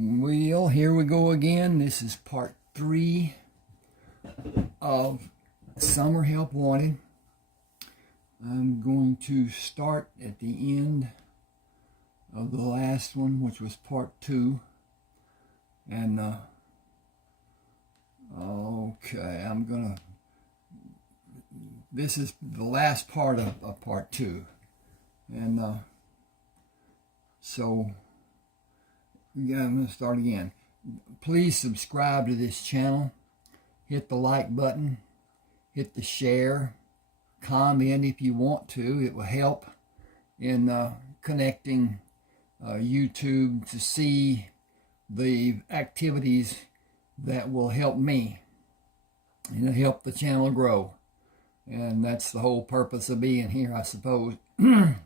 Well, here we go again. This is part 3 of Summer Help Wanted. I'm going to start at the end of the last one, which was part 2. And, okay, this is the last part of part 2. And, so... Yeah, I'm going to start again. Please subscribe to this channel. Hit the like button. Hit the share. Comment if you want to. It will help in connecting YouTube to see the activities that will help me and help the channel grow. And that's the whole purpose of being here, I suppose. For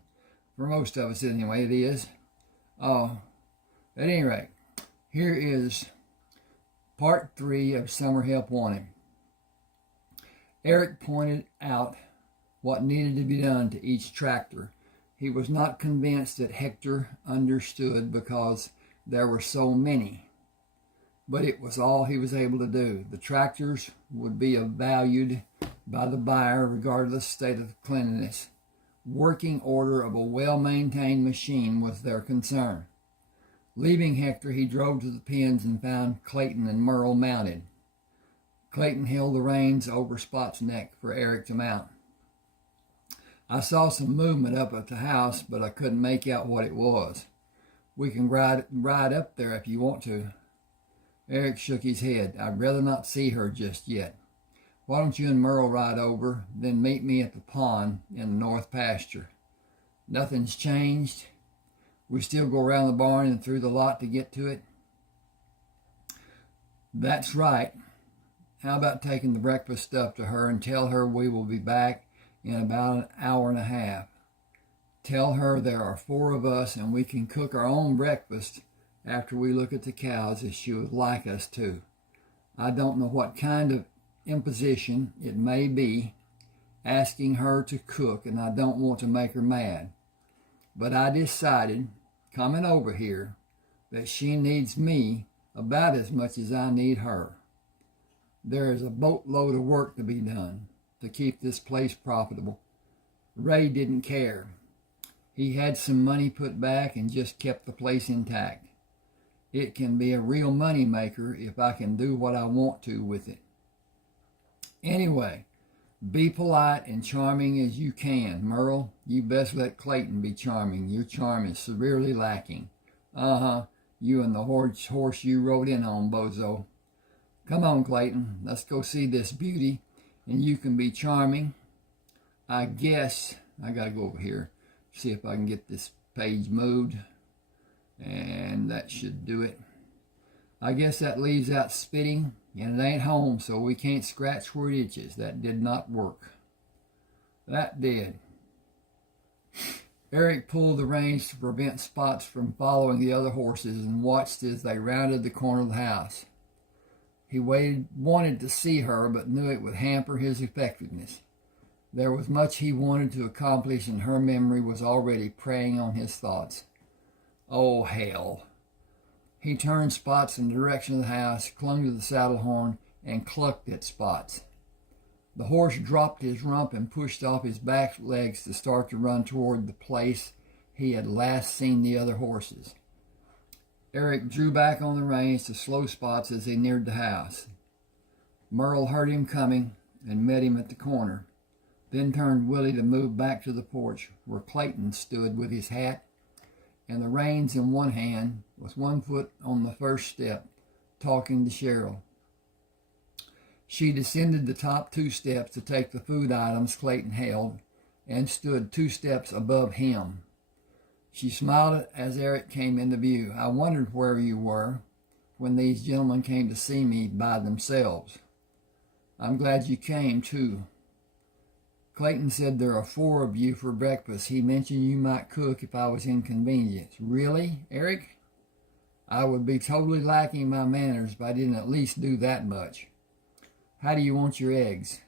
most of us anyway, it is. At any rate, here is part 3 of Summer Help Wanted. Eric pointed out what needed to be done to each tractor. He was not convinced that Hector understood because there were so many, but it was all he was able to do. The tractors would be valued by the buyer regardless of state of cleanliness. Working order of a well-maintained machine was their concern. Leaving Hector, he drove to the pens and found Clayton and Merle mounted. Clayton held the reins over Spot's neck for Eric to mount. I saw some movement up at the house, but I couldn't make out what it was. We can ride up there if you want to. Eric shook his head. I'd rather not see her just yet. Why don't you and Merle ride over, then meet me at the pond in the north pasture? Nothing's changed. We still go around the barn and through the lot to get to it? That's right. How about taking the breakfast stuff to her and tell her we will be back in about an hour and a half. Tell her there are 4 of us and we can cook our own breakfast after we look at the cows if she would like us to. I don't know what kind of imposition it may be asking her to cook, and I don't want to make her mad. But I decided, coming over here, that she needs me about as much as I need her. There is a boatload of work to be done to keep this place profitable. Ray didn't care. He had some money put back and just kept the place intact. It can be a real money maker if I can do what I want to with it. Anyway, be polite and charming as you can. Merle, you best let Clayton be charming. Your charm is severely lacking. You and the horse you rode in on, bozo. Come on, Clayton. Let's go see this beauty, and you can be charming. I guess I got to go over here, see if I can get this page moved, and that should do it. I guess that leaves out spitting, and it ain't home, so we can't scratch where it itches. That did not work. That did. Eric pulled the reins to prevent Spots from following the other horses and watched as they rounded the corner of the house. He wanted to see her, but knew it would hamper his effectiveness. There was much he wanted to accomplish, and her memory was already preying on his thoughts. Oh, hell. He turned Spots in the direction of the house, clung to the saddle horn, and clucked at Spots. The horse dropped his rump and pushed off his back legs to start to run toward the place he had last seen the other horses. Eric drew back on the reins to slow Spots as they neared the house. Merle heard him coming and met him at the corner, then turned Willie to move back to the porch where Clayton stood with his hat and the reins in one hand, with one foot on the first step, talking to Cheryl. She descended the top 2 steps to take the food items Clayton held and stood 2 steps above him. She smiled as Eric came into view. I wondered where you were when these gentlemen came to see me by themselves. I'm glad you came, too. Clayton said there are 4 of you for breakfast. He mentioned you might cook if I was inconvenienced. Really, Eric? I would be totally lacking my manners if I didn't at least do that much. How do you want your eggs?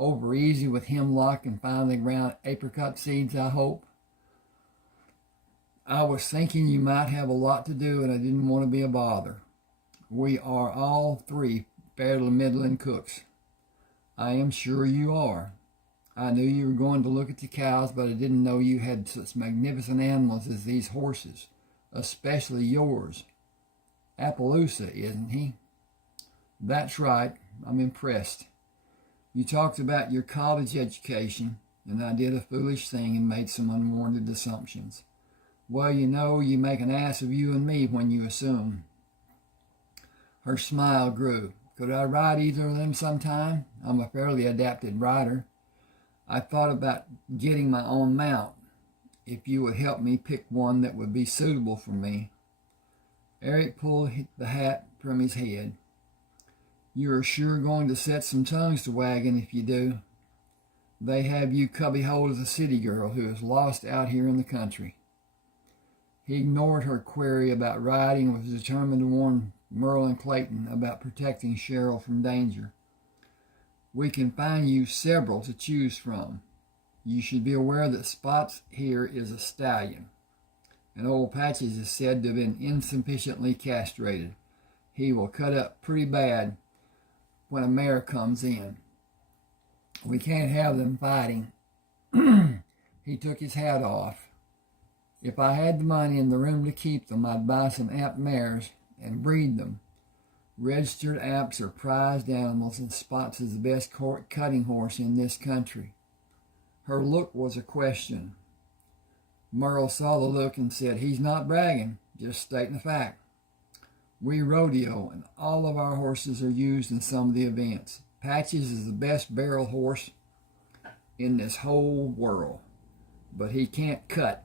Over easy with hemlock and finely ground apricot seeds, I hope. I was thinking you might have a lot to do and I didn't want to be a bother. We are all three fairly middling cooks. I am sure you are. I knew you were going to look at the cows, but I didn't know you had such magnificent animals as these horses, especially yours. Appaloosa, isn't he? That's right. I'm impressed. You talked about your college education, and I did a foolish thing and made some unwarranted assumptions. Well, you know, you make an ass of you and me when you assume. Her smile grew. Could I ride either of them sometime? I'm a fairly adapted rider. I thought about getting my own mount, if you would help me pick one that would be suitable for me. Eric pulled the hat from his head. You are sure going to set some tongues to wagging if you do. They have you cubbyhole as a city girl who is lost out here in the country. He ignored her query about riding and was determined to warn Merle and Clayton about protecting Cheryl from danger. We can find you several to choose from. You should be aware that Spots here is a stallion, and old Patches is said to have been insufficiently castrated. He will cut up pretty bad when a mare comes in. We can't have them fighting. He took his hat off. If I had the money and the room to keep them, I'd buy some App mares and breed them. Registered Apps are prized animals, and Spots is the best cutting horse in this country. Her look was a question. Merle saw the look and said, He's not bragging, just stating a fact. We rodeo, and all of our horses are used in some of the events. Patches is the best barrel horse in this whole world, but he can't cut,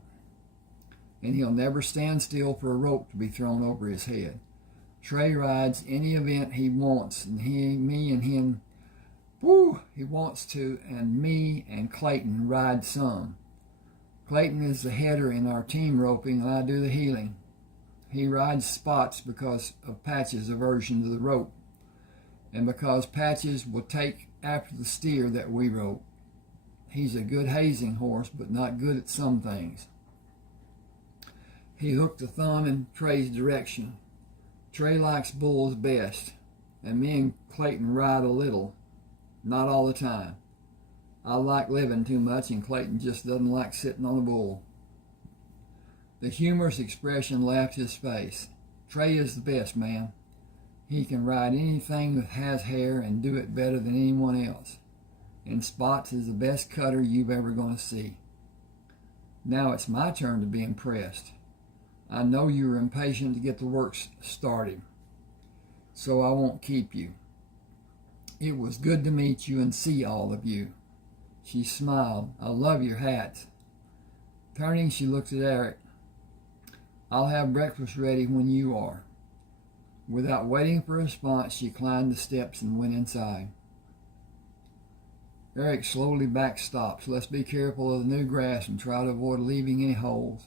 and he'll never stand still for a rope to be thrown over his head. Trey rides any event he wants, and me and him, he wants to, and me and Clayton ride some. Clayton is the header in our team roping, and I do the heeling. He rides Spots because of Patches' aversion to the rope, and because Patches will take after the steer that we rope. He's a good hazing horse, but not good at some things. He hooked a thumb in Trey's direction. Trey likes bulls best, and me and Clayton ride a little, not all the time. I like living too much, and Clayton just doesn't like sitting on a bull. The humorous expression left his face. Trey is the best, man. He can ride anything that has hair and do it better than anyone else. And Spots is the best cutter you've ever going to see. Now it's my turn to be impressed. I know you are impatient to get the work started, so I won't keep you. It was good to meet you and see all of you. She smiled. I love your hats. Turning, she looked at Eric. I'll have breakfast ready when you are. Without waiting for a response, she climbed the steps and went inside. Eric slowly backstopped. Let's be careful of the new grass and try to avoid leaving any holes.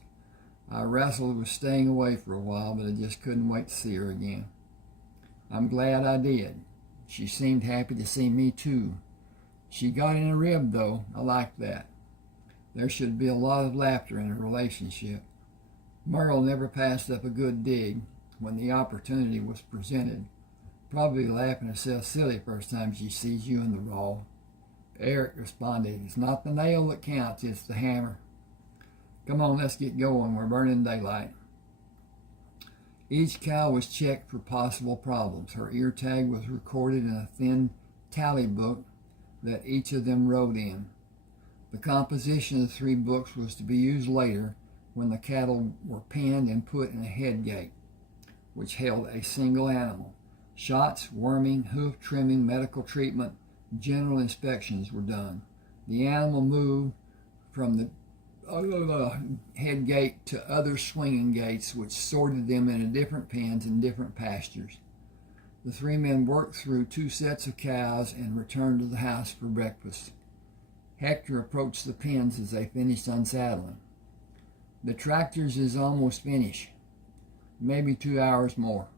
I wrestled with staying away for a while, but I just couldn't wait to see her again. I'm glad I did. She seemed happy to see me too. She got in a rib, though. I liked that. There should be a lot of laughter in a relationship. Merle never passed up a good dig when the opportunity was presented, probably laughing herself silly first time she sees you in the raw. Eric responded, It's not the nail that counts, it's the hammer. Come on, let's get going. We're burning daylight. Each cow was checked for possible problems. Her ear tag was recorded in a thin tally book that each of them wrote in. The composition of the 3 books was to be used later when the cattle were penned and put in a head gate, which held a single animal. Shots, worming, hoof trimming, medical treatment, general inspections were done. The animal moved from the head gate to other swinging gates, which sorted them into different pens and different pastures. The 3 men worked through 2 sets of cows and returned to the house for breakfast. Hector approached the pens as they finished unsaddling. The tractors is almost finished. Maybe 2 hours more.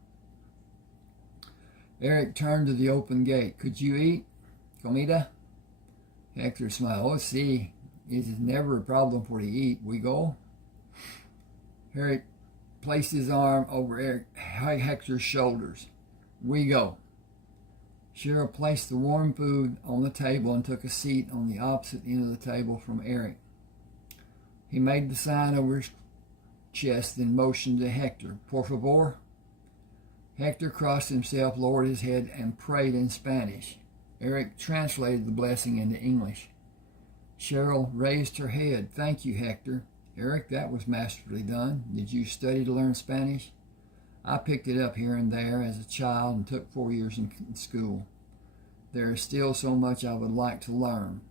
Eric turned to the open gate. Could you eat? Comida? Hector smiled. Oh, see. It is never a problem for to eat. We go? Eric placed his arm over Hector's shoulders. We go. Cheryl placed the warm food on the table and took a seat on the opposite end of the table from Eric. He made the sign over his chest, then motioned to Hector. Por favor. Hector crossed himself, lowered his head, and prayed in Spanish. Eric translated the blessing into English. Cheryl raised her head. Thank you, Hector. Eric, that was masterfully done. Did you study to learn Spanish? I picked it up here and there as a child and took 4 years in school. There is still so much I would like to learn.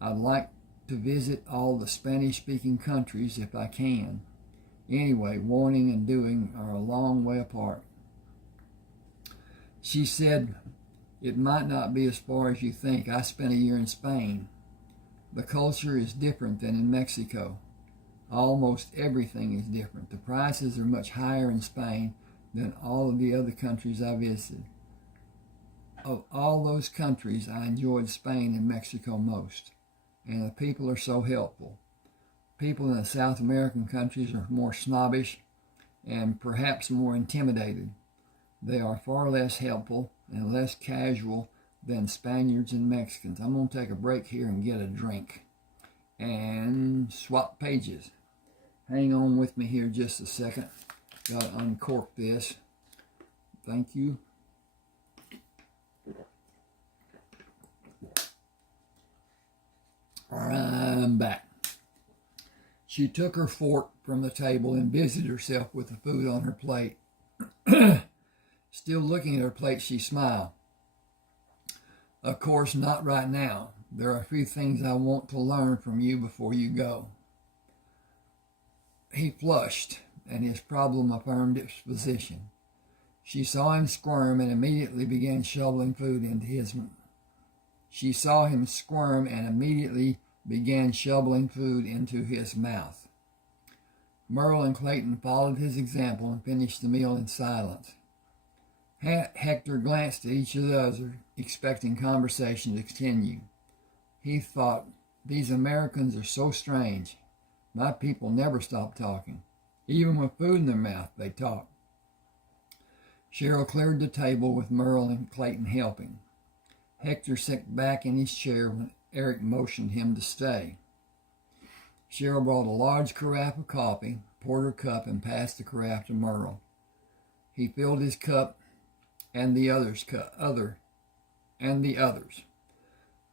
I'd like to visit all the Spanish-speaking countries if I can. Anyway, wanting and doing are a long way apart. She said, it might not be as far as you think. I spent a year in Spain. The culture is different than in Mexico. Almost everything is different. The prices are much higher in Spain than all of the other countries I visited. Of all those countries, I enjoyed Spain and Mexico most. And the people are so helpful. People in the South American countries are more snobbish and perhaps more intimidated. They are far less helpful and less casual than Spaniards and Mexicans. I'm going to take a break here and get a drink and swap pages. Hang on with me here just a second. Got to uncork this. Thank you. I'm back. She took her fork from the table and busied herself with the food on her plate. Still looking at her plate, she smiled. Of course, not right now. There are a few things I want to learn from you before you go. He flushed, and his problem affirmed its position. She saw him squirm and immediately began shoveling food into his mouth. She saw him squirm and immediately began shoveling food into his mouth. Merle and Clayton followed his example and finished the meal in silence. Hector glanced at each of the others, expecting conversation to continue. He thought, these Americans are so strange. My people never stop talking. Even with food in their mouth, they talk. Cheryl cleared the table with Merle and Clayton helping. Hector sat back in his chair when Eric motioned him to stay. Cheryl brought a large carafe of coffee, poured her cup, and passed the carafe to Merle. He filled his cup and the others'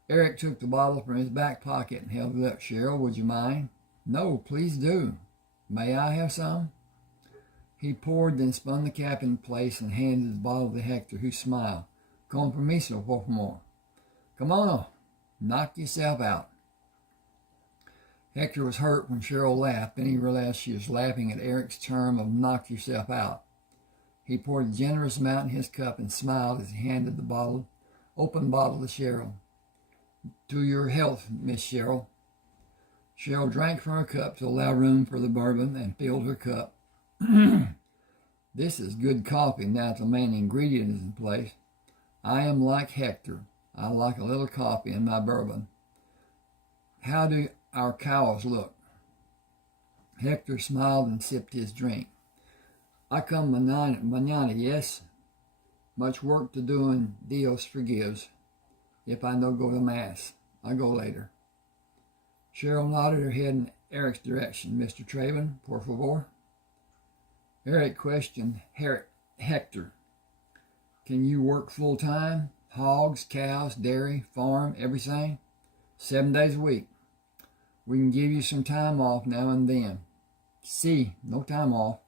Eric took the bottle from his back pocket and held it up. Cheryl, would you mind? No, please do. May I have some? He poured, then spun the cap in place and handed the bottle to Hector, who smiled. Con permiso, por favor. Come on, knock yourself out. Hector was hurt when Cheryl laughed. Then he realized she was laughing at Eric's term of knock yourself out. He poured a generous amount in his cup and smiled as he handed the open bottle to Cheryl. To your health, Miss Cheryl. Cheryl drank from her cup to allow room for the bourbon and filled her cup. This is good coffee now that the main ingredient is in place. I am like Hector. I like a little coffee in my bourbon. How do our cows look? Hector smiled and sipped his drink. I come mañana, yes. Much work to do and Dios forgives. If I don't go to Mass, I go later. Cheryl nodded her head in Eric's direction. Mr. Treybern, por favor. Eric questioned Hector. Can you work full time? Hogs, cows, dairy, farm, everything? 7 days a week. We can give you some time off now and then. Sí, no time off.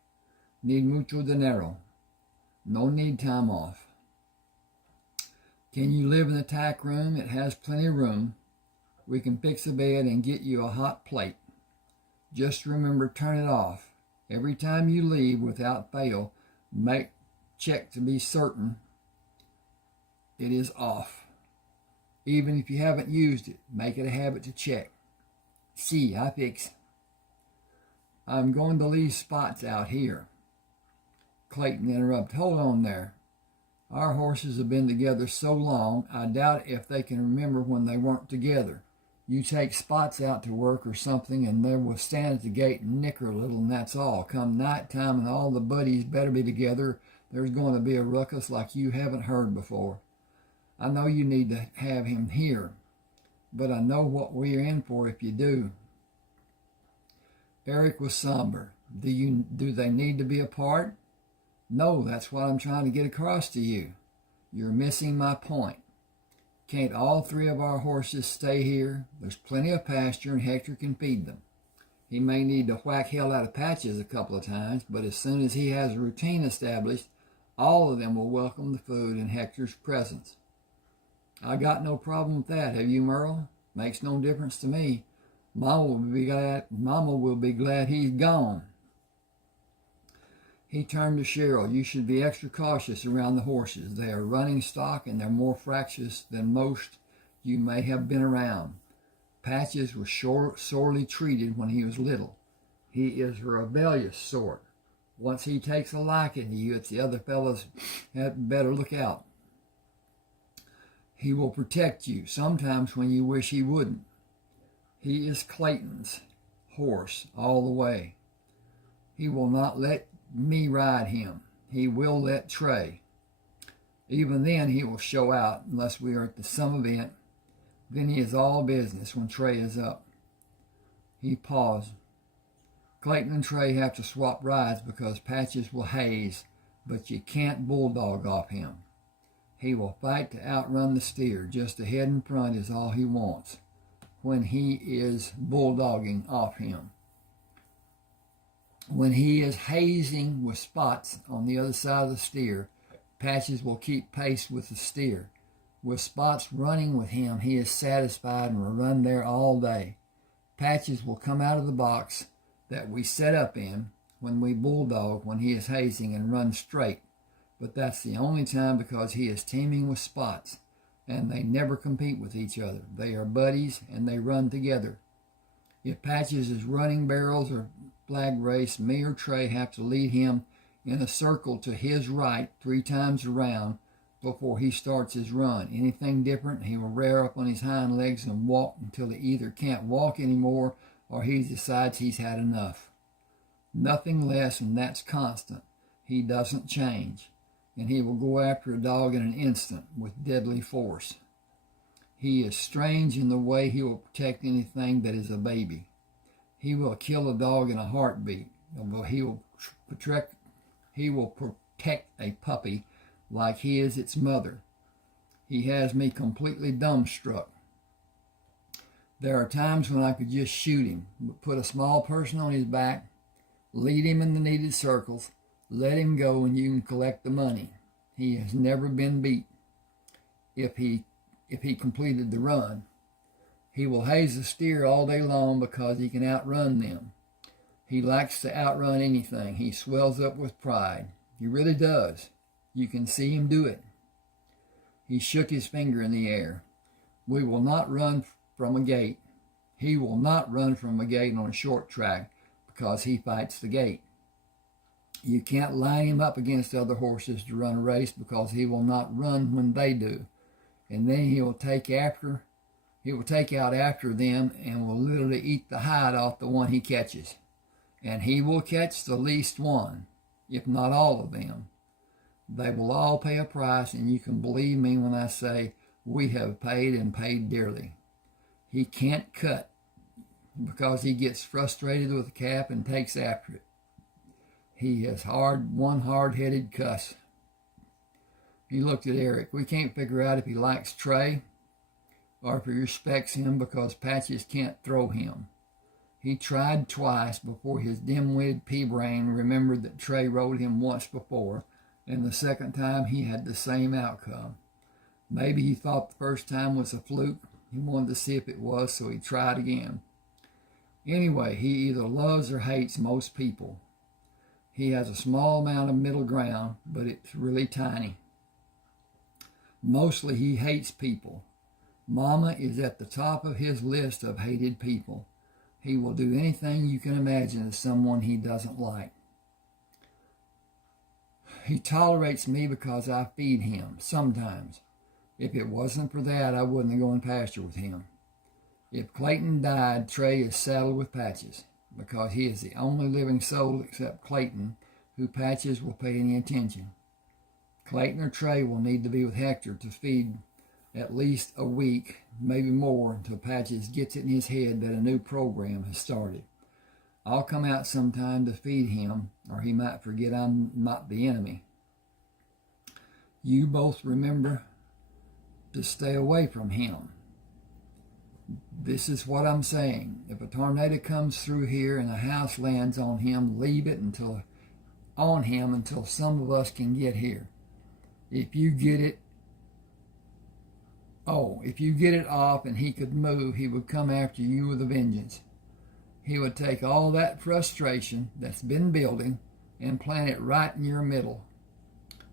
Need mucho dinero. No need time off. Can you live in the tack room? It has plenty of room. We can fix a bed and get you a hot plate. Just remember, turn it off. Every time you leave without fail, check to be certain it is off. Even if you haven't used it, make it a habit to check. See, I fix. I'm going to leave spots out here. Clayton interrupted. Hold on there. Our horses have been together so long, I doubt if they can remember when they weren't together. You take Spots out to work or something, and they will stand at the gate and nicker a little, and that's all. Come night time, and all the buddies better be together. There's going to be a ruckus like you haven't heard before. I know you need to have him here, but I know what we're in for if you do." Eric was somber. Do they need to be apart? No, that's what I'm trying to get across to you. You're missing my point. Can't all three of our horses stay here? There's plenty of pasture, and Hector can feed them. He may need to whack hell out of Patches a couple of times, but as soon as he has a routine established, all of them will welcome the food in Hector's presence. I got no problem with that, have you, Merle? Makes no difference to me. Mama will be glad he's gone. He turned to Cheryl. You should be extra cautious around the horses. They are running stock, and they're more fractious than most you may have been around. Patches was sorely treated when he was little. He is a rebellious sort. Once he takes a liking to you, it's the other fellows had better look out. He will protect you, sometimes when you wish he wouldn't. He is Clayton's horse all the way. He will not let me ride him. He will let Trey. Even then he will show out unless we are at some event. Then he is all business when Trey is up. He paused. Clayton and Trey have to swap rides because Patches will haze, but you can't bulldog off him. He will fight to outrun the steer. Just ahead and front is all he wants when he is bulldogging off him. When he is hazing with Spots on the other side of the steer, Patches will keep pace with the steer. With Spots running with him, he is satisfied and will run there all day. Patches will come out of the box that we set up in when we bulldog when he is hazing and run straight. But that's the only time because he is teaming with Spots, and they never compete with each other. They are buddies, and they run together. If Patches is running barrels or flag race, me or Trey have to lead him in a circle to his right 3 times around before he starts his run. Anything different, he will rear up on his hind legs and walk until he either can't walk anymore or he decides he's had enough. Nothing less, and that's constant. He doesn't change, and he will go after a dog in an instant with deadly force. He is strange in the way he will protect anything that is a baby. He will kill a dog in a heartbeat. He will protect a puppy like he is its mother. He has me completely dumbstruck. There are times when I could just shoot him, but put a small person on his back, lead him in the needed circles, let him go, and you can collect the money. He has never been beat if he completed the run. He will haze the steer all day long because he can outrun them. He likes to outrun anything. He swells up with pride. He really does. You can see him do it. He shook his finger in the air. We will not run from a gate. He will not run from a gate on a short track because he fights the gate. You can't line him up against other horses to run a race because he will not run when they do. And then he will take out after them and will literally eat the hide off the one he catches. And he will catch the least one, if not all of them. They will all pay a price, and you can believe me when I say we have paid and paid dearly. He can't cut because he gets frustrated with the calf and takes after it. He is one hard-headed cuss. He looked at Eric. We can't figure out if he likes Trey or if he respects him because Patches can't throw him. He tried twice before his dim-witted pea-brain remembered that Trey rode him once before, and the second time he had the same outcome. Maybe he thought the first time was a fluke. He wanted to see if it was, so he tried again. Anyway, he either loves or hates most people. He has a small amount of middle ground, but it's really tiny. Mostly he hates people. Mama is at the top of his list of hated people. He will do anything you can imagine to someone he doesn't like. He tolerates me because I feed him, sometimes. If it wasn't for that, I wouldn't go in pasture with him. If Clayton died, Trey is saddled with Patches, because he is the only living soul except Clayton who Patches will pay any attention. Clayton or Trey will need to be with Hector to feed at least a week, maybe more, until Patches gets it in his head that a new program has started. I'll come out sometime to feed him, or he might forget I'm not the enemy. You both remember to stay away from him. This is what I'm saying. If a tornado comes through here and a house lands on him, leave it until some of us can get here. If you get it off and he could move, he would come after you with a vengeance. He would take all that frustration that's been building and plant it right in your middle.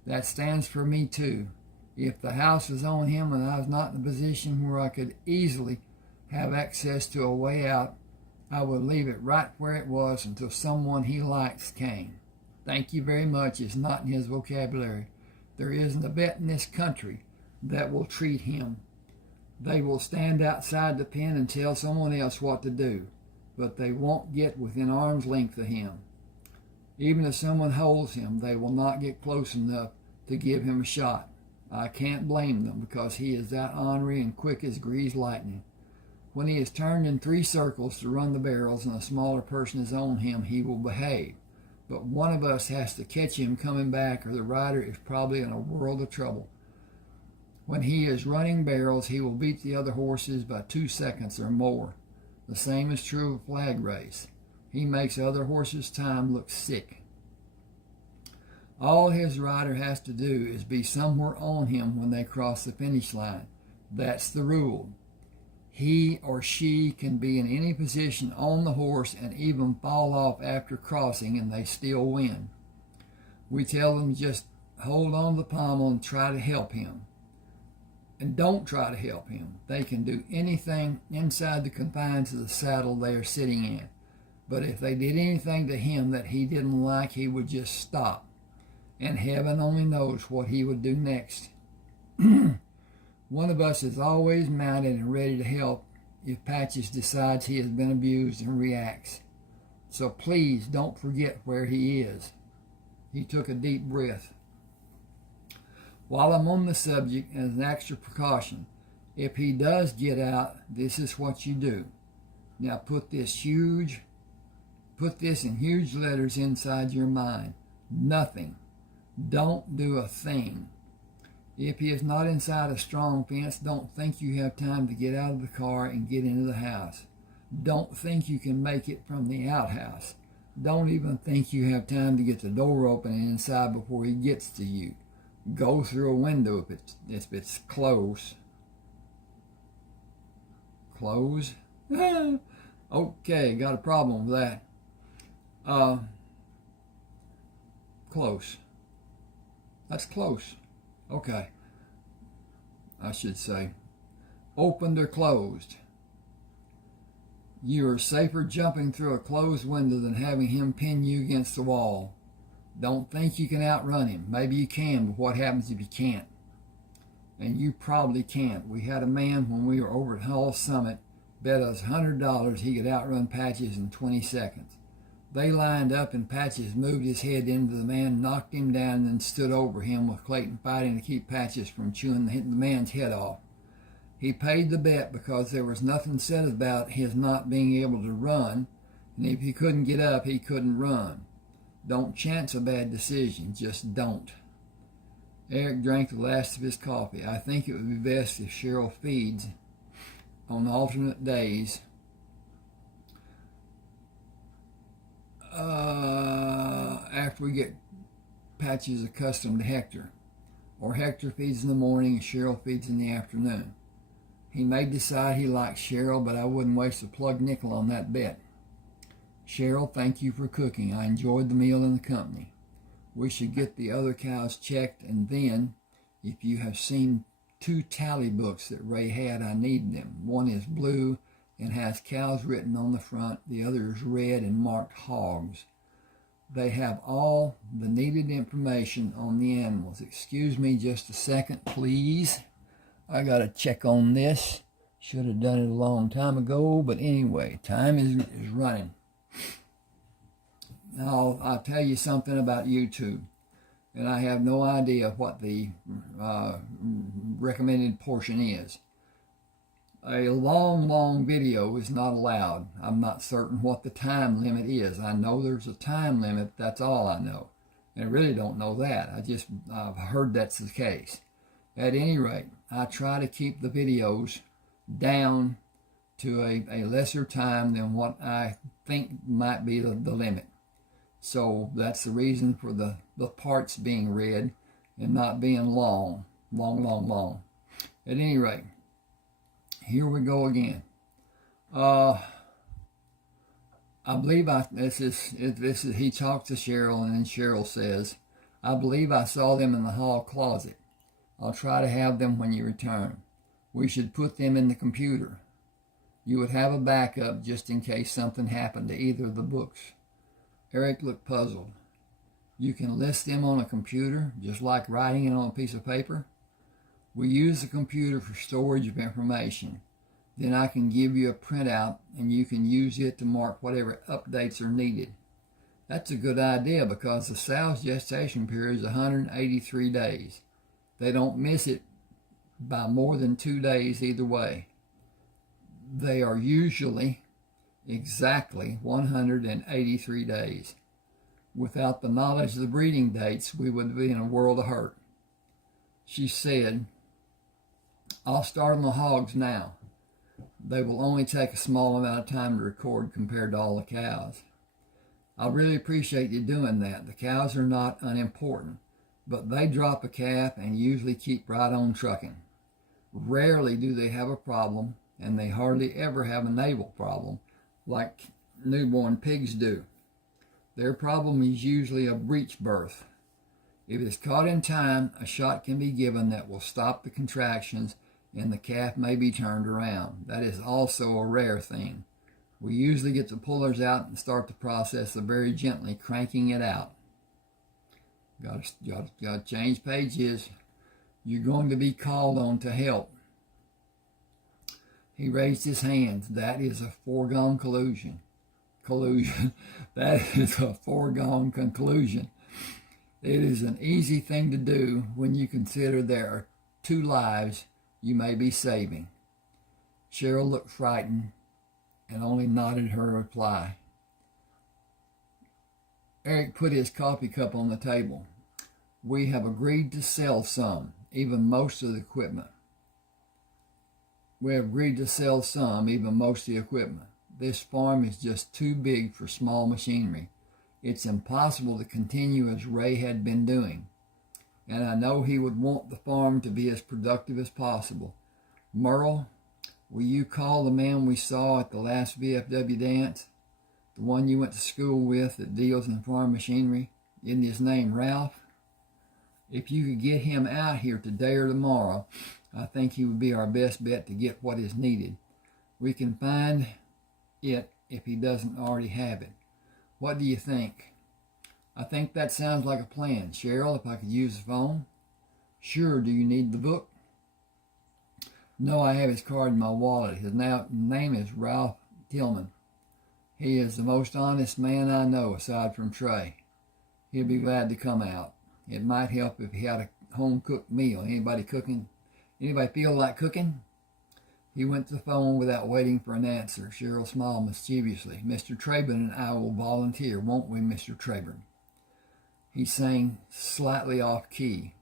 That stands for me too. If the house was on him and I was not in a position where I could easily have access to a way out, I would leave it right where it was until someone he likes came. Thank you very much is not in his vocabulary. There isn't a vet in this country that will treat him. They will stand outside the pen and tell someone else what to do, but they won't get within arm's length of him. Even if someone holds him, they will not get close enough to give him a shot. I can't blame them, because he is that ornery and quick as greased lightning. When he is turned in 3 circles to run the barrels and a smaller person is on him, he will behave. But one of us has to catch him coming back, or the rider is probably in a world of trouble. When he is running barrels, he will beat the other horses by 2 seconds or more. The same is true of a flag race. He makes other horses' time look sick. All his rider has to do is be somewhere on him when they cross the finish line. That's the rule. He or she can be in any position on the horse and even fall off after crossing, and they still win. We tell them just hold on to the pommel and try to help him. And don't try to help him. They can do anything inside the confines of the saddle they are sitting in. But if they did anything to him that he didn't like, he would just stop. And heaven only knows what he would do next. One of us is always mounted and ready to help if Patches decides he has been abused and reacts. So please don't forget where he is. He took a deep breath. While I'm on the subject, as an extra precaution, if he does get out, this is what you do. Now put this in huge letters inside your mind. Nothing. Don't do a thing. If he is not inside a strong fence, don't think you have time to get out of the car and get into the house. Don't think you can make it from the outhouse. Don't even think you have time to get the door open and inside before he gets to you. Go through a window if it's close. Close? Okay, got a problem with that. Close. That's close. Okay. I should say opened or closed. You are safer jumping through a closed window than having him pin you against the wall. Don't think you can outrun him. Maybe you can, but what happens if you can't? And you probably can't. We had a man when we were over at Hall Summit bet us $100 he could outrun Patches in 20 seconds. They lined up and Patches moved his head into the man, knocked him down, and then stood over him with Clayton fighting to keep Patches from chewing the man's head off. He paid the bet because there was nothing said about his not being able to run, and if he couldn't get up, he couldn't run. Don't chance a bad decision, just don't. Eric drank the last of his coffee. I think it would be best if Cheryl feeds on alternate days. After we get Patches accustomed to Hector. Or Hector feeds in the morning and Cheryl feeds in the afternoon. He may decide he likes Cheryl, but I wouldn't waste a plug nickel on that bet. Cheryl, thank you for cooking. I enjoyed the meal and the company. We should get the other cows checked, and then, if you have seen 2 tally books that Ray had, I need them. One is blue and has cows written on the front. The other is red and marked hogs. They have all the needed information on the animals. Excuse me just a second, please. I got to check on this. Should have done it a long time ago, but anyway, time is running. Now, I'll tell you something about YouTube, and I have no idea what the recommended portion is. A long video is not allowed. I'm not certain what the time limit is. I know there's a time limit, that's all I know. And I really don't know that. I've heard that's the case. At any rate, I try to keep the videos down to a lesser time than what I think might be the limit. So that's the reason for the parts being read and not being long. At any rate, here we go again. I believe this is he talks to Cheryl, and then Cheryl says, I believe I saw them in the hall closet. I'll try to have them when you return. We should put them in the computer. You would have a backup just in case something happened to either of the books. Eric looked puzzled. You can list them on a computer, just like writing it on a piece of paper? We use the computer for storage of information. Then I can give you a printout and you can use it to mark whatever updates are needed. That's a good idea because the sow's gestation period is 183 days. They don't miss it by more than 2 days either way. They are usually exactly 183 days. Without the knowledge of the breeding dates, we would be in a world of hurt. She said, I'll start on the hogs now. They will only take a small amount of time to record compared to all the cows. I really appreciate you doing that. The cows are not unimportant, but they drop a calf and usually keep right on trucking. Rarely do they have a problem, and they hardly ever have a navel problem like newborn pigs do. Their problem is usually a breech birth. If it's caught in time, a shot can be given that will stop the contractions and the calf may be turned around. That is also a rare thing. We usually get the pullers out and start the process of very gently cranking it out. Got to change pages. You're going to be called on to help. He raised his hands. That is a foregone collusion. That is a foregone conclusion. It is an easy thing to do when you consider there are 2 lives you may be saving. Cheryl looked frightened and only nodded her reply. Eric put his coffee cup on the table. We have agreed to sell some, even most of the equipment. This farm is just too big for small machinery. It's impossible to continue as Ray had been doing. And I know he would want the farm to be as productive as possible. Merle, will you call the man we saw at the last VFW dance? The one you went to school with that deals in farm machinery? Isn't his name Ralph? If you could get him out here today or tomorrow, I think he would be our best bet to get what is needed. We can find it if he doesn't already have it. What do you think? I think that sounds like a plan. Cheryl, if I could use the phone? Sure. Do you need the book? No, I have his card in my wallet. His name is Ralph Tillman. He is the most honest man I know aside from Trey. He'll be glad to come out. It might help if he had a home-cooked meal. Anybody cooking? Anybody feel like cooking? He went to the phone without waiting for an answer. Cheryl smiled mischievously. Mr. Treybern and I will volunteer, won't we, Mr. Treybern? He sang slightly off key.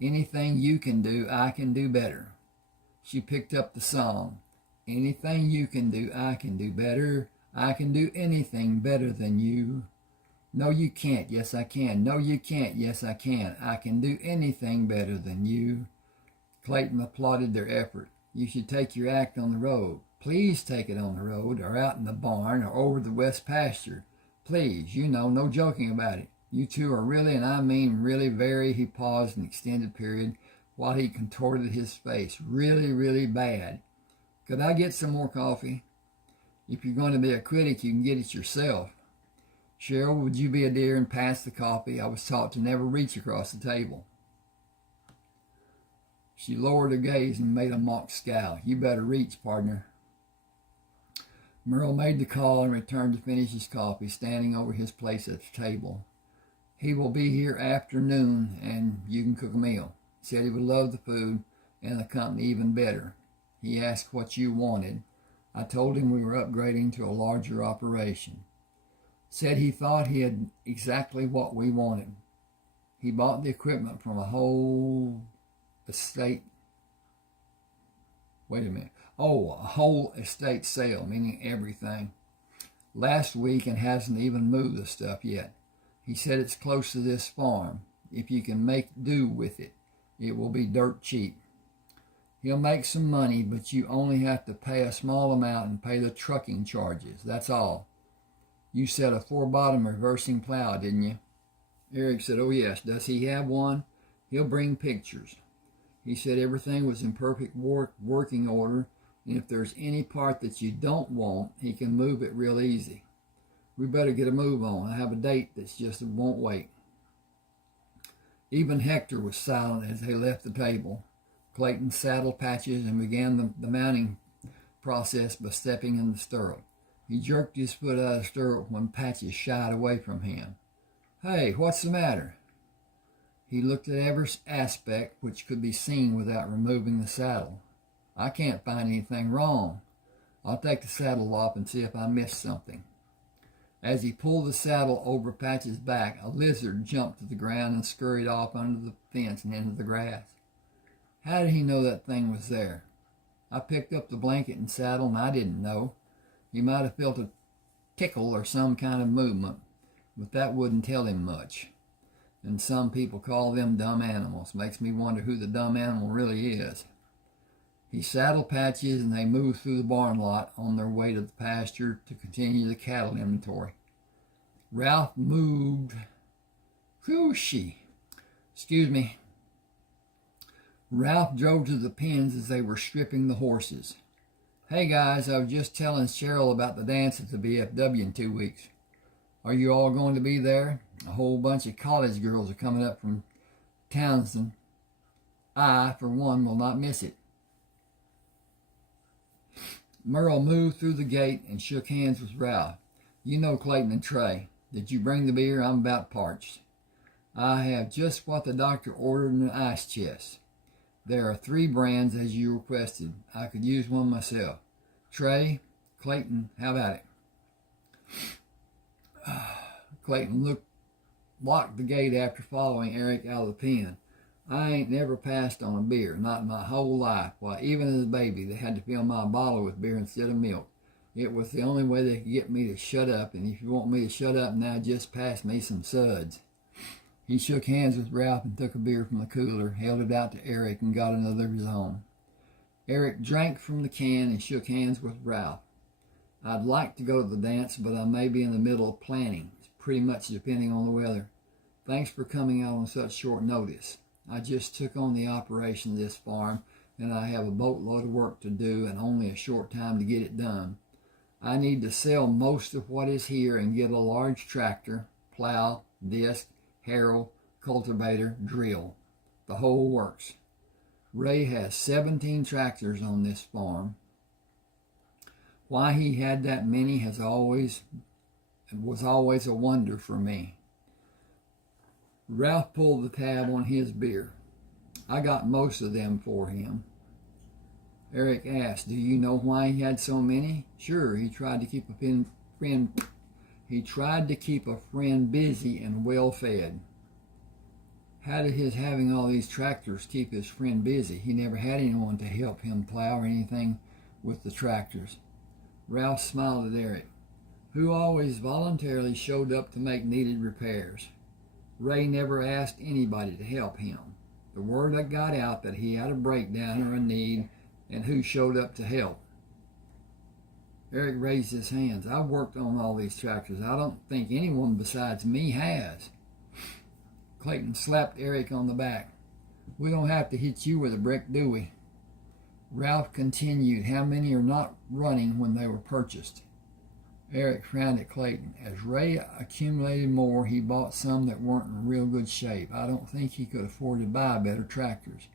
Anything you can do, I can do better. She picked up the song. Anything you can do, I can do better. I can do anything better than you. No, you can't. Yes, I can. No, you can't. Yes, I can. I can do anything better than you. Clayton applauded their effort. You should take your act on the road. Please take it on the road, or out in the barn, or over the west pasture. Please, no joking about it. You two are really, and I mean really very, he paused an extended period while he contorted his face, really, really bad. Could I get some more coffee? If you're going to be a critic, you can get it yourself. Cheryl, would you be a dear and pass the coffee? I was taught to never reach across the table. She lowered her gaze and made a mock scowl. You better reach, partner. Merle made the call and returned to finish his coffee, standing over his place at the table. He will be here after noon, and you can cook a meal. He said he would love the food and the company even better. He asked what you wanted. I told him we were upgrading to a larger operation. Said he thought he had exactly what we wanted. He bought the equipment from a whole estate. Wait a minute. Oh, a whole estate sale, meaning everything. Last week and hasn't even moved the stuff yet. He said it's close to this farm. If you can make do with it, it will be dirt cheap. He'll make some money, but you only have to pay a small amount and pay the trucking charges. That's all. You said a 4-bottom reversing plow, didn't you? Eric said, oh yes. Does he have one? He'll bring pictures. He said everything was in perfect working order, and if there's any part that you don't want, he can move it real easy. We better get a move on. I have a date that's just won't wait. Even Hector was silent as they left the table. Clayton saddled Patches and began the mounting process by stepping in the stirrup. He jerked his foot out of the stirrup when Patches shied away from him. Hey, what's the matter? He looked at every aspect which could be seen without removing the saddle. I can't find anything wrong. I'll take the saddle off and see if I missed something. As he pulled the saddle over Patches' back, a lizard jumped to the ground and scurried off under the fence and into the grass. How did he know that thing was there? I picked up the blanket and saddle, and I didn't know. He might have felt a tickle or some kind of movement, but that wouldn't tell him much. And some people call them dumb animals. Makes me wonder who the dumb animal really is. He saddled Patches, and they moved through the barn lot on their way to the pasture to continue the cattle inventory. Ralph moved. Excuse me. Ralph drove to the pens as they were stripping the horses. Hey guys, I was just telling Cheryl about the dance at the BFW in 2 weeks. Are you all going to be there? A whole bunch of college girls are coming up from Townsend. I, for one, will not miss it. Merle moved through the gate and shook hands with Ralph. You know Clayton and Trey. Did you bring the beer? I'm about parched. I have just what the doctor ordered in an ice chest. There are 3 brands as you requested. I could use one myself. Trey, Clayton, how about it? Clayton locked the gate after following Eric out of the pen. I ain't never passed on a beer, not in my whole life. Why, even as a baby, they had to fill my bottle with beer instead of milk. It was the only way they could get me to shut up, and if you want me to shut up now, just pass me some suds. He shook hands with Ralph and took a beer from the cooler, held it out to Eric, and got another of his own. Eric drank from the can and shook hands with Ralph. I'd like to go to the dance, but I may be in the middle of planning, pretty much depending on the weather. Thanks for coming out on such short notice. I just took on the operation of this farm, and I have a boatload of work to do and only a short time to get it done. I need to sell most of what is here and get a large tractor, plow, disc, harrow, cultivator, drill. The whole works. Ray has 17 tractors on this farm. Why he had that many was always a wonder for me. Ralph pulled the tab on his beer. I got most of them for him. Eric asked, do you know why he had so many? Sure, he tried to keep a friend busy and well fed. How did his having all these tractors keep his friend busy? He never had anyone to help him plow or anything with the tractors. Ralph smiled at Eric, who always voluntarily showed up to make needed repairs. Ray never asked anybody to help him. The word that got out that he had a breakdown or a need, and who showed up to help. Eric raised his hands. I've worked on all these tractors. I don't think anyone besides me has. Clayton slapped Eric on the back. We don't have to hit you with a brick, do we? Ralph continued. How many are not running when they were purchased? Eric frowned at Clayton. As Ray accumulated more, he bought some that weren't in real good shape. I don't think he could afford to buy better tractors.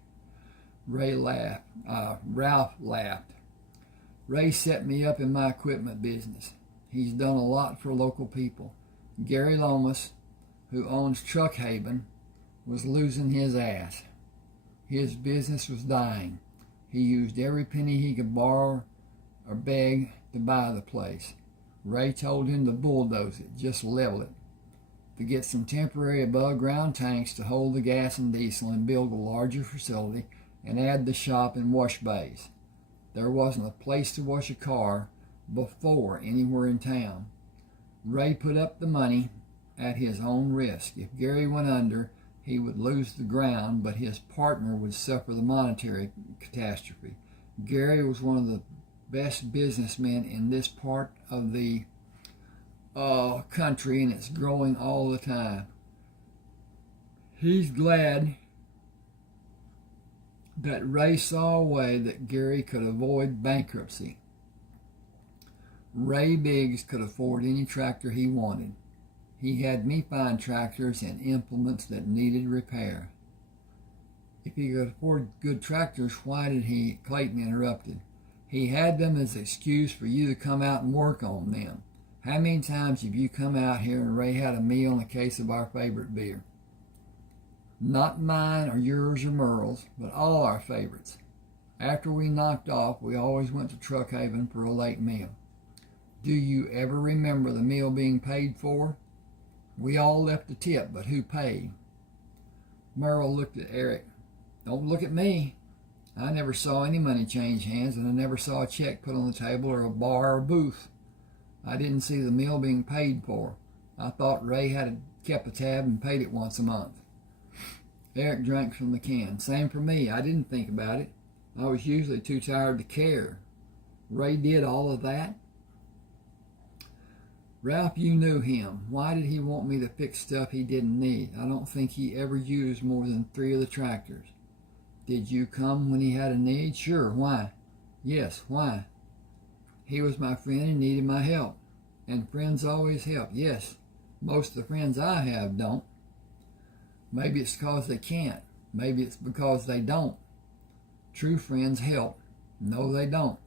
Ralph laughed. Ray set me up in my equipment business. He's done a lot for local people. Gary Lomas, who owns Truck Haven, was losing his ass. His business was dying. He used every penny he could borrow or beg to buy the place. Ray told him to bulldoze it, just level it, to get some temporary above-ground tanks to hold the gas and diesel and build a larger facility and add the shop and wash bays. There wasn't a place to wash a car before anywhere in town. Ray put up the money at his own risk. If Gary went under, he would lose the ground, but his partner would suffer the monetary catastrophe. Gary was one of the best businessmen in this part of the country, and it's growing all the time. He's glad that Ray saw a way that Gary could avoid bankruptcy. Ray Biggs could afford any tractor he wanted. He had me find tractors and implements that needed repair. If he could afford good tractors, why did he? Clayton interrupted. He had them as an excuse for you to come out and work on them. How many times have you come out here and Ray had a meal and a case of our favorite beer? Not mine or yours or Merle's, but all our favorites. After we knocked off, we always went to Truck Haven for a late meal. Do you ever remember the meal being paid for? We all left a tip, but who paid? Merle looked at Eric. Don't look at me. I never saw any money change hands, and I never saw a check put on the table or a bar or booth. I didn't see the meal being paid for. I thought Ray had kept a tab and paid it once a month. Eric drank from the can. Same for me. I didn't think about it. I was usually too tired to care. Ray did all of that? Ralph, you knew him. Why did he want me to fix stuff he didn't need? I don't think he ever used more than 3 of the tractors. Did you come when he had a need? Sure. Why? Yes. Why? He was my friend and needed my help. And friends always help. Yes. Most of the friends I have don't. Maybe it's because they can't. Maybe it's because they don't. True friends help. No, they don't.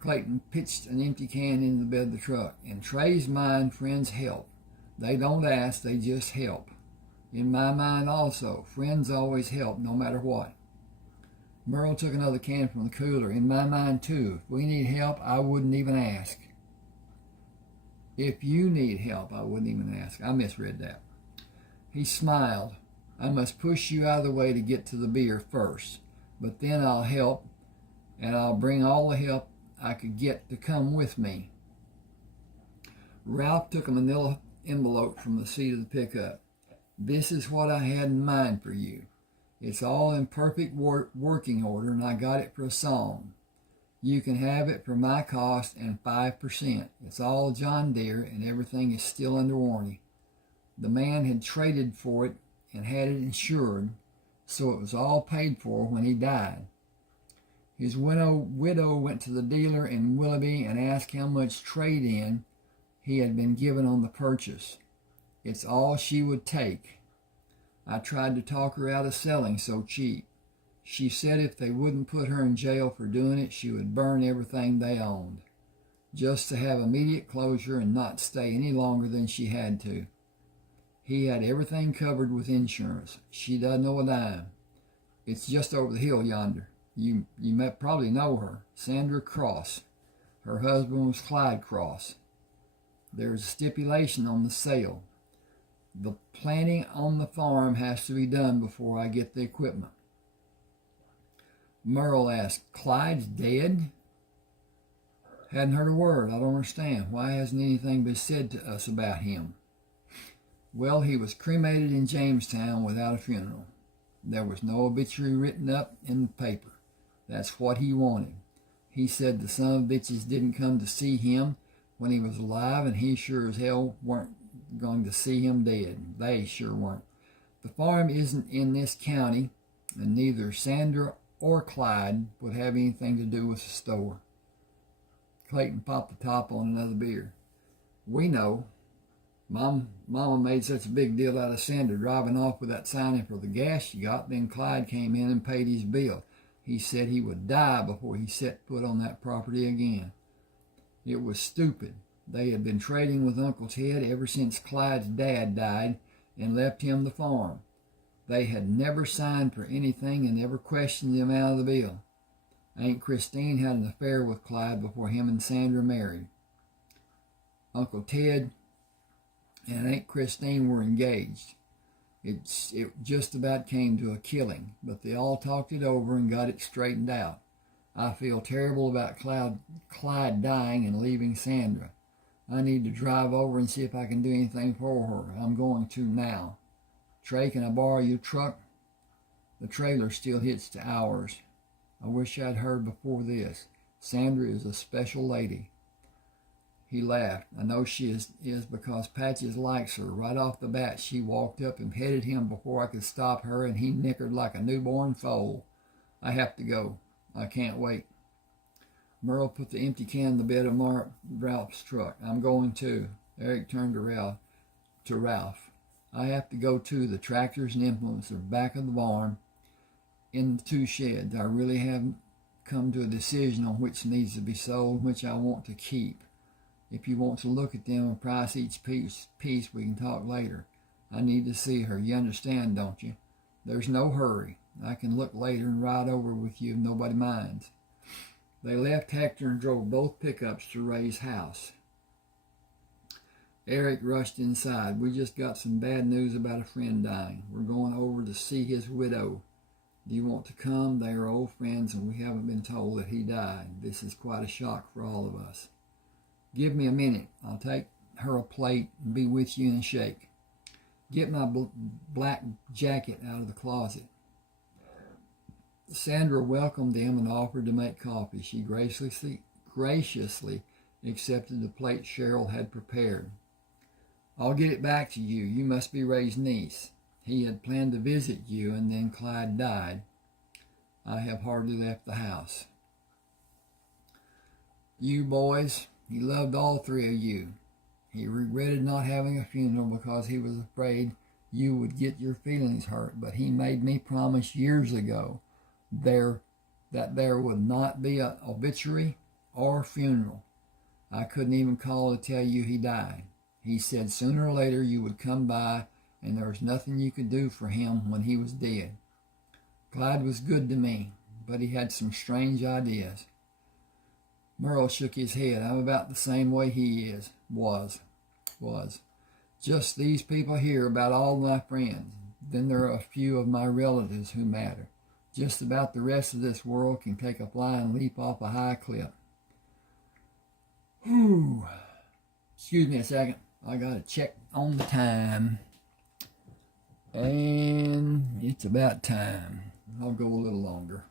Clayton pitched an empty can into the bed of the truck. In Trey's mind, friends help. They don't ask, they just help. In my mind also, friends always help, no matter what. Merle took another can from the cooler. In my mind too, if we need help, I wouldn't even ask. If you need help, I wouldn't even ask. I misread that. He smiled. I must push you out of the way to get to the beer first, but then I'll help, and I'll bring all the help I could get to come with me. Ralph took a manila envelope from the seat of the pickup. This is what I had in mind for you. It's all in perfect working order, and I got it for a song. You can have it for my cost and 5%. It's all John Deere, and everything is still under warranty. The man had traded for it and had it insured, so it was all paid for when he died. His widow went to the dealer in Willoughby and asked how much trade-in he had been given on the purchase. It's all she would take. I tried to talk her out of selling so cheap. She said if they wouldn't put her in jail for doing it, she would burn everything they owned, just to have immediate closure and not stay any longer than she had to. He had everything covered with insurance. She doesn't owe a dime. It's just over the hill yonder. You probably know her, Sandra Cross. Her husband was Clyde Cross. There's a stipulation on the sale. The planting on the farm has to be done before I get the equipment. Merle asked, Clyde's dead? Hadn't heard a word. I don't understand. Why hasn't anything been said to us about him? Well, he was cremated in Jamestown without a funeral. There was no obituary written up in the paper. That's what he wanted. He said the son of bitches didn't come to see him when he was alive, and he sure as hell weren't going to see him dead. They sure weren't. The farm isn't in this county, and neither Sandra or Clyde would have anything to do with the store. Clayton popped the top on another beer. We know. Mama made such a big deal out of Sandra driving off without signing for the gas she got. Then Clyde came in and paid his bill. He said he would die before he set foot on that property again. It was stupid. They had been trading with Uncle Ted ever since Clyde's dad died and left him the farm. They had never signed for anything and never questioned the amount of the bill. Aunt Christine had an affair with Clyde before him and Sandra married. Uncle Ted and Aunt Christine were engaged. It just about came to a killing, but they all talked it over and got it straightened out. I feel terrible about Clyde dying and leaving Sandra. I need to drive over and see if I can do anything for her. I'm going to now. Trey, can I borrow your truck? The trailer still hits to ours. I wish I'd heard before this. Sandra is a special lady. He laughed. I know she is because Patches likes her. Right off the bat, she walked up and petted him before I could stop her, and he nickered like a newborn foal. I have to go. I can't wait. Merle put the empty can in the bed of Ralph's truck. I'm going too. Eric turned to Ralph. I have to go too. The tractors and implements are back of the barn in the 2 sheds. I really haven't come to a decision on which needs to be sold and which I want to keep. If you want to look at them and price each piece, we can talk later. I need to see her. You understand, don't you? There's no hurry. I can look later and ride over with you if nobody minds. They left Hector and drove both pickups to Ray's house. Eric rushed inside. We just got some bad news about a friend dying. We're going over to see his widow. Do you want to come? They are old friends and we haven't been told that he died. This is quite a shock for all of us. Give me a minute. I'll take her a plate and be with you in a shake. Get my black jacket out of the closet. Sandra welcomed them and offered to make coffee. She graciously accepted the plate Cheryl had prepared. I'll get it back to you. You must be Ray's niece. He had planned to visit you, and then Clyde died. I have hardly left the house. You boys, he loved all 3 of you. He regretted not having a funeral because he was afraid you would get your feelings hurt, but he made me promise years ago that there would not be an obituary or funeral. I couldn't even call to tell you he died. He said sooner or later you would come by and there was nothing you could do for him when he was dead. Clyde was good to me, but he had some strange ideas. Merle shook his head. I'm about the same way he was. Just these people here, about all my friends. Then there are a few of my relatives who matter. Just about the rest of this world can take a flying leap off a high cliff. Whew. Excuse me a second. I got to check on the time. And it's about time. I'll go a little longer.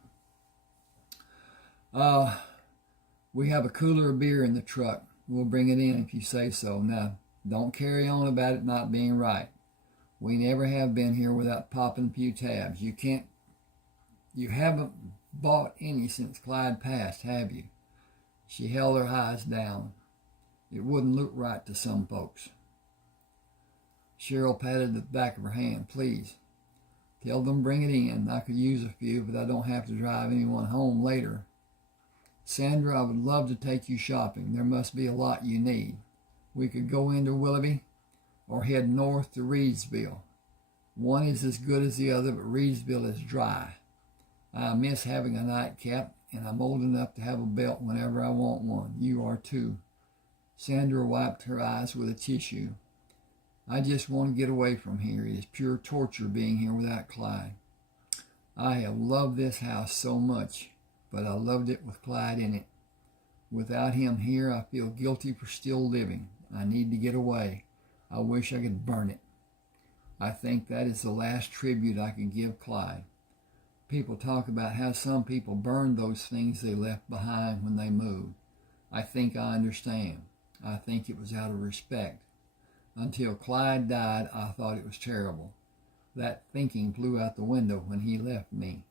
We have a cooler of beer in the truck. We'll bring it in if you say so. Now, don't carry on about it not being right. We never have been here without popping a few tabs. You haven't bought any since Clyde passed, have you? She held her eyes down. It wouldn't look right to some folks. Cheryl patted the back of her hand. Please, tell them bring it in. I could use a few, but I don't have to drive anyone home later. Sandra, I would love to take you shopping. There must be a lot you need. We could go into Willoughby or head north to Reedsville. One is as good as the other, but Reedsville is dry. I miss having a nightcap, and I'm old enough to have a belt whenever I want one. You are too. Sandra wiped her eyes with a tissue. I just want to get away from here. It is pure torture being here without Clyde. I have loved this house so much, but I loved it with Clyde in it. Without him here, I feel guilty for still living. I need to get away. I wish I could burn it. I think that is the last tribute I can give Clyde. People talk about how some people burned those things they left behind when they moved. I think I understand. I think it was out of respect. Until Clyde died, I thought it was terrible. That thinking flew out the window when he left me.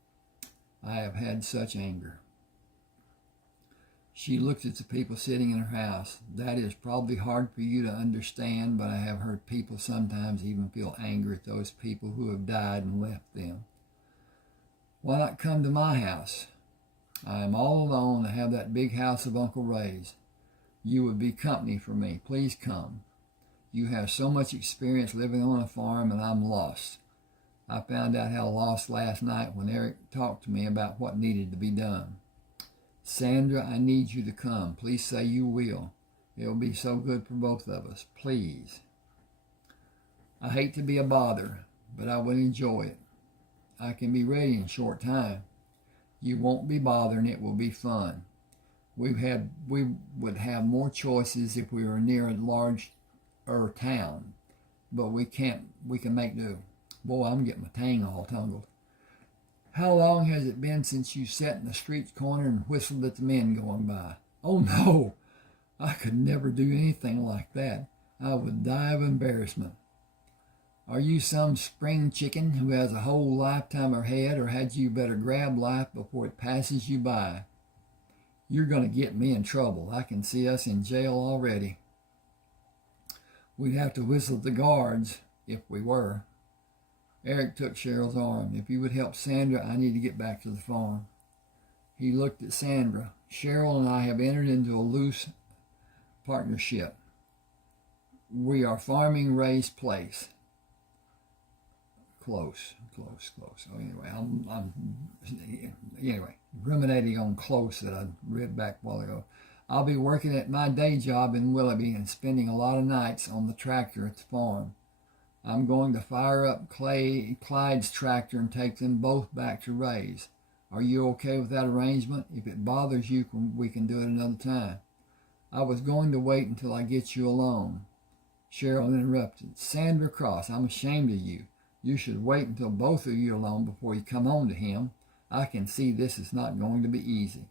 I have had such anger. She looked at the people sitting in her house. That is probably hard for you to understand, but I have heard people sometimes even feel anger at those people who have died and left them. Why not come to my house? I am all alone. I have that big house of Uncle Ray's. You would be company for me. Please come. You have so much experience living on a farm, and I'm lost. I found out how lost last night when Eric talked to me about what needed to be done. Sandra, I need you to come. Please say you will. It will be so good for both of us. Please. I hate to be a bother, but I would enjoy it. I can be ready in a short time. You won't be bothering. It will be fun. We would have more choices if we were near a larger town, but we can make do. Boy, I'm getting my tang all tangled. How long has it been since you sat in the street corner and whistled at the men going by? Oh no, I could never do anything like that. I would die of embarrassment. Are you some spring chicken who has a whole lifetime ahead, or had you better grab life before it passes you by? You're going to get me in trouble. I can see us in jail already. We'd have to whistle at the guards if we were. Eric took Cheryl's arm. If you would help Sandra, I need to get back to the farm. He looked at Sandra. Cheryl and I have entered into a loose partnership. We are farming Ray's place. Close. Anyway, ruminating on close that I read back a while ago. I'll be working at my day job in Willoughby and spending a lot of nights on the tractor at the farm. I'm going to fire up Clyde's tractor and take them both back to Ray's. Are you okay with that arrangement? If it bothers you, we can do it another time. I was going to wait until I get you alone. Cheryl interrupted. Sandra Cross, I'm ashamed of you. You should wait until both of you are alone before you come on to him. I can see this is not going to be easy.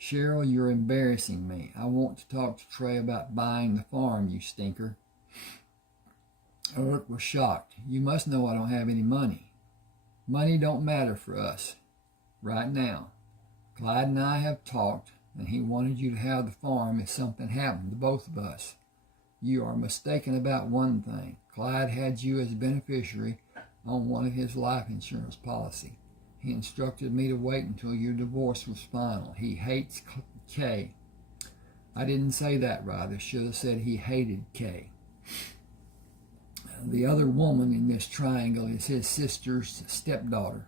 Cheryl, you're embarrassing me. I want to talk to Trey about buying the farm, you stinker. Eric was shocked. You must know I don't have any money. Money don't matter for us right now. Clyde and I have talked, and he wanted you to have the farm if something happened to both of us. You are mistaken about one thing. Clyde had you as a beneficiary on one of his life insurance policy. He instructed me to wait until your divorce was final. He hates Kay. I didn't say that right. I should have said he hated Kay. The other woman in this triangle is his sister's stepdaughter.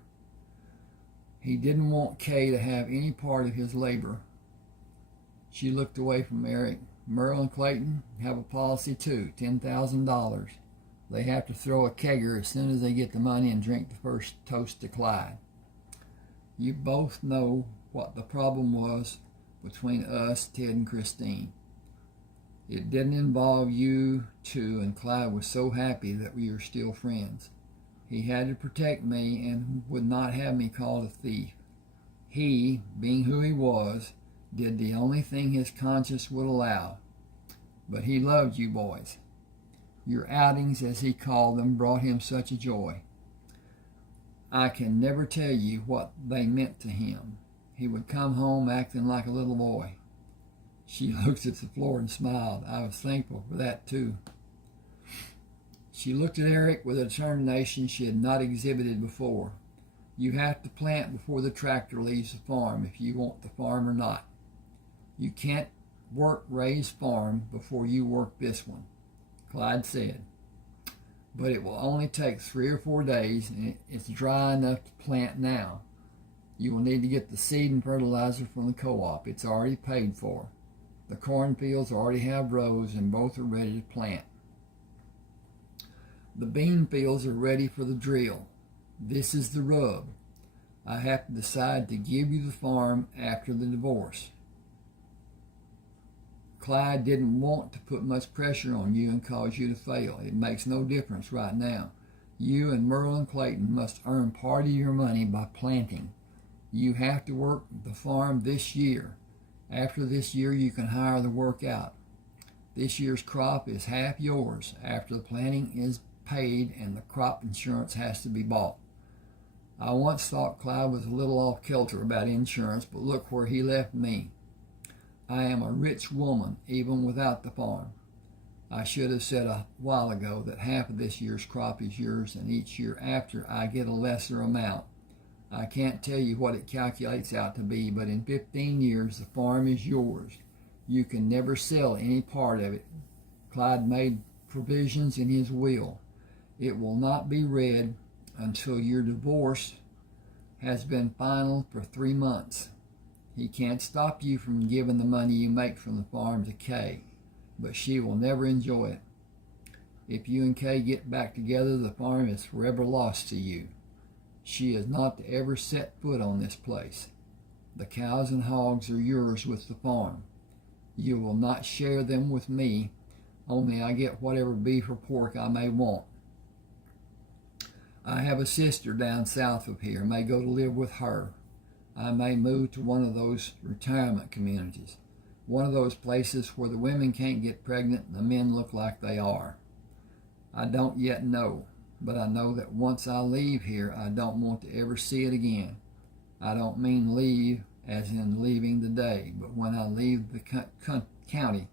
He didn't want Kay to have any part of his labor. She looked away from Eric. Merle and Clayton have a policy too, $10,000. They have to throw a kegger as soon as they get the money and drink the first toast to Clyde. You both know what the problem was between us, Ted and Christine. It didn't involve you two, and Clyde was so happy that we are still friends. He had to protect me and would not have me called a thief. He, being who he was, did the only thing his conscience would allow. But he loved you boys. Your outings, as he called them, brought him such a joy. I can never tell you what they meant to him. He would come home acting like a little boy. She looked at the floor and smiled. I was thankful for that too. She looked at Eric with a determination she had not exhibited before. You have to plant before the tractor leaves the farm if you want the farm or not. You can't work Ray's farm before you work this one, Clyde said. But it will only take 3 or 4 days, and it's dry enough to plant now. You will need to get the seed and fertilizer from the co-op. It's already paid for. The cornfields already have rows, and both are ready to plant. The bean fields are ready for the drill. This is the rub. I have to decide to give you the farm after the divorce. Clyde didn't want to put much pressure on you and cause you to fail. It makes no difference right now. You and Merle and Clayton must earn part of your money by planting. You have to work the farm this year. After this year, you can hire the work out. This year's crop is half yours after the planting is paid and the crop insurance has to be bought. I once thought Clyde was a little off kilter about insurance, but look where he left me. I am a rich woman even without the farm. I should have said a while ago that half of this year's crop is yours, and each year after I get a lesser amount. I can't tell you what it calculates out to be, but in 15 years the farm is yours. You can never sell any part of it. Clyde made provisions in his will. It will not be read until your divorce has been final for 3 months. He can't stop you from giving the money you make from the farm to Kay, but she will never enjoy it. If you and Kay get back together, the farm is forever lost to you. She is not to ever set foot on this place. The cows and hogs are yours with the farm. You will not share them with me, only I get whatever beef or pork I may want. I have a sister down south of here, may go to live with her. I may move to one of those retirement communities, one of those places where the women can't get pregnant and the men look like they are. I don't yet know, but I know that once I leave here, I don't want to ever see it again. I don't mean leave as in leaving the day, but when I leave the county,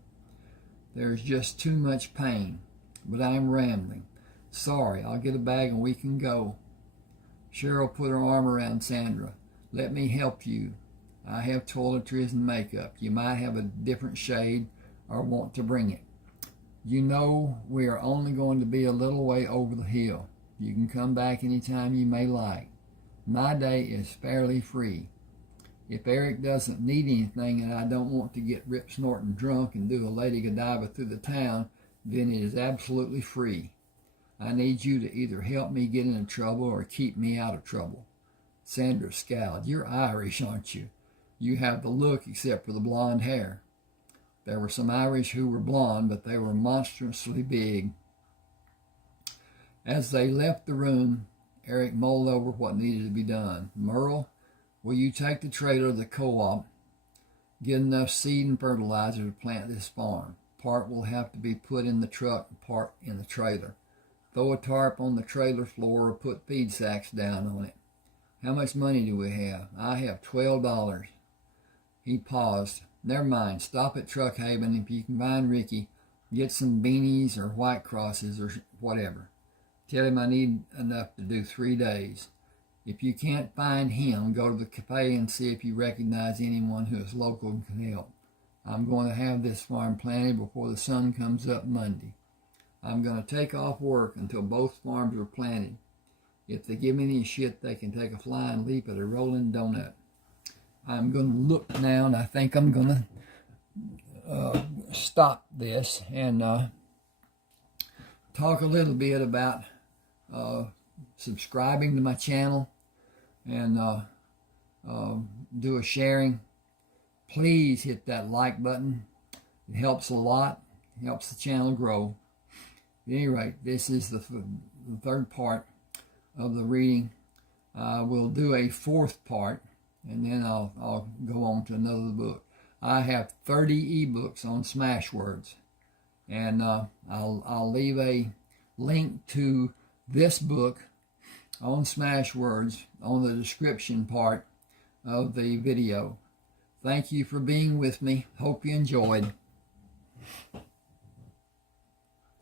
there's just too much pain. But I'm rambling. Sorry, I'll get a bag and we can go. Cheryl put her arm around Sandra. Let me help you. I have toiletries and makeup. You might have a different shade or want to bring it. You know we are only going to be a little way over the hill. You can come back anytime you may like. My day is fairly free. If Eric doesn't need anything and I don't want to get rip snorting drunk and do a Lady Godiva through the town, then it is absolutely free. I need you to either help me get into trouble or keep me out of trouble. Sandra scowled. You're Irish, aren't you? You have the look except for the blonde hair. There were some Irish who were blonde, but they were monstrously big. As they left the room, Eric mulled over what needed to be done. Merle, will you take the trailer to the co-op, get enough seed and fertilizer to plant this farm? Part will have to be put in the truck and part in the trailer. Throw a tarp on the trailer floor or put feed sacks down on it. How much money do we have? I have $12. He paused. Never mind. Stop at Truck Haven. If you can find Ricky, get some beanies or white crosses or whatever. Tell him I need enough to do 3 days. If you can't find him, go to the cafe and see if you recognize anyone who is local and can help. I'm going to have this farm planted before the sun comes up Monday. I'm going to take off work until both farms are planted. If they give me any shit, they can take a flying leap at a rolling donut. I'm going to look now, and I think I'm going to stop this and talk a little bit about subscribing to my channel and do a sharing. Please hit that like button. It helps a lot. It helps the channel grow. At any rate, this is the third part of the reading. We'll do a fourth part, and then I'll go on to another book. I have 30 ebooks on Smashwords, and I'll leave a link to this book on Smashwords on the description part of the video. Thank you for being with me. Hope you enjoyed.